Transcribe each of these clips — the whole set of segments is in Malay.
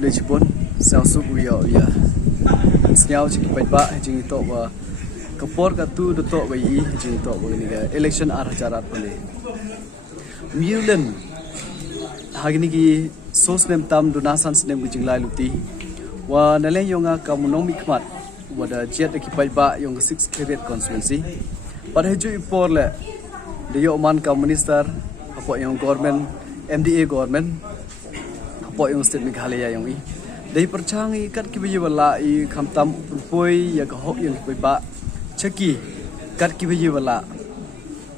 Lejipun Salsu Uyo ya Snyau cik paidbah jing tok wa kapor katu dotok wa yi jing tok wa ni ga election ar jarat pole Miulen hagini ki sos nem tam donasan snem jing lai luti wa naleng yonga kamunomi khmat wa da jet ki paidbah yong 6 Khliehriat Constituency pada haju ipor le de yo man ka minister apo yong government MDA government apo yong state Meghalaya yong i dari perchangi kat ki wala i khamtam poi ya ka ho yang paidbah cheki kat ki wala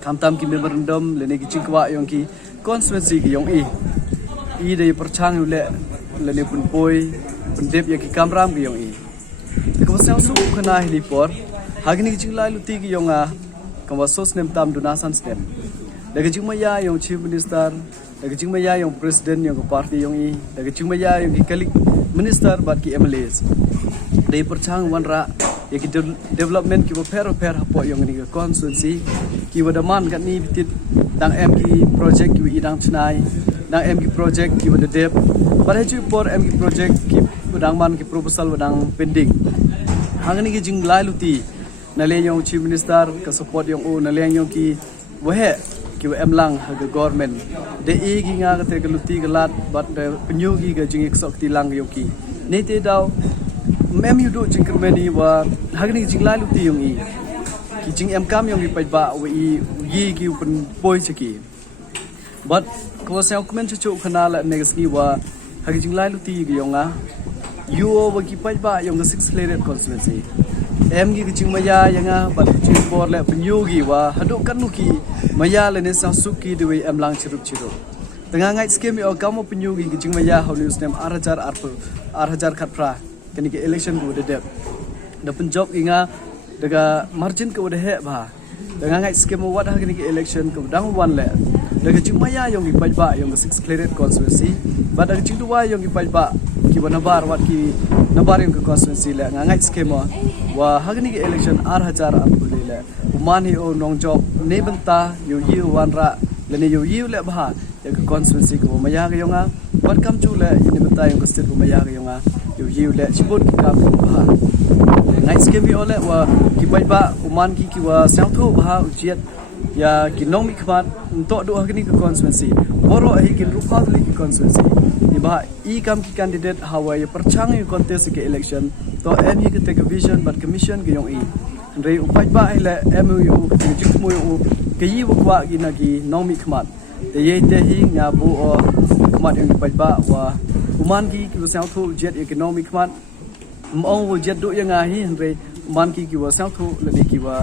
khamtam ki memorandum lene ki chingwa yong ki constituency ki yong i dari perchang le lene pun poi pendep ya ki kamram ki yong i ko sang su khana hili por hagni ki chingla luti ki yong a kawa sos nem tam donasan stem daga jingmaya yong chief minister daga jingmaya yong president yong party yong i daga jingmaya yong ki kalik minister bat ki MLAs dei perchang wanra ya ki development ki per hapo yong ni constituency ki wadaman kat ni bitit dang MK project ki idang chnai dang MK project ki wada dep pada ju por MK project ki wadang man ki proposal wadang pending hangani ki jing lai luti nale yong chief minister ka support yong o nale yong ki wahe ki emlang haga government de e gi nga ka te ka luti ka lat bat penyu gi ga jing eksok ti lang yong ki ne te daw mem yu do jing kermeni wa hagni jing la luti yong i ki jing em kam yong i paidbah wa i yi gi pen poi chiki but ko sa comment chu khana la next ni wa hagi jing la luti gi yong a yu wa ki paidbah yong ga 6 Khliehriat Constituency em gi jing maya yanga bat jing por le penyu gi wa hadu kan nu ki maya le ne sang suki de we em lang chirup tengah ngai skem yo kamu penyu gi jing maya how news nem 8000 khatpra kani ke election ko de dep da pynjop inga daga margin ko de he ba tengah ngai skem wat ha kani ke election ko dang wan le daga jing maya yong gi paidbah yong 6 Khliehriat Constituency ba daga jing duwa yong gi paidbah ki banabar wat ki nabar yong ke constituency le ngai skem wa hagni ke election 8000 apule le umani o nong job ne banta yo yi wanra le ne yo yi le ba ya ke constituency ko maya ga yonga wat kam chu le ne banta yong state ko maya ga yonga yo yi le chibot ki kam ba ngai skem bi ole wa ki paidbah uman ki wa sang tho ba ujiat ya ki nomi khmat to do hagni ke constituency boro hi ki rupa ki constituency ni ba I kam ki candidate hawa ya perchang yu contest ke election to MU ke take vision but commission ke yong I rei upai ba ile MU ki mu yu ke yi wa gi na gi nomi khmat de ye te hi nga bu o khmat yong pai ba wa uman ki wa thu jet economic khmat mong wo jet do yanga hi rei uman ki wa sang thu le ni ki wa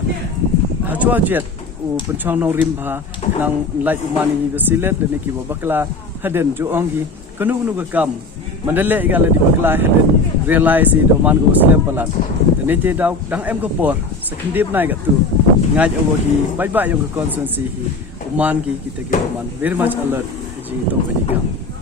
ha chwa jet u penchang nong rim ba nang like umani the silet le ni ki wa bakla haden jo ongi kanu nu ka kam mandale igala di bakla haden realize do man go slam palat ne te daw dang em ko por secondip nai ga tu ngai over ki bye bye yong constituency hi uman ki kita ki uman very much alert ji to ba ni kam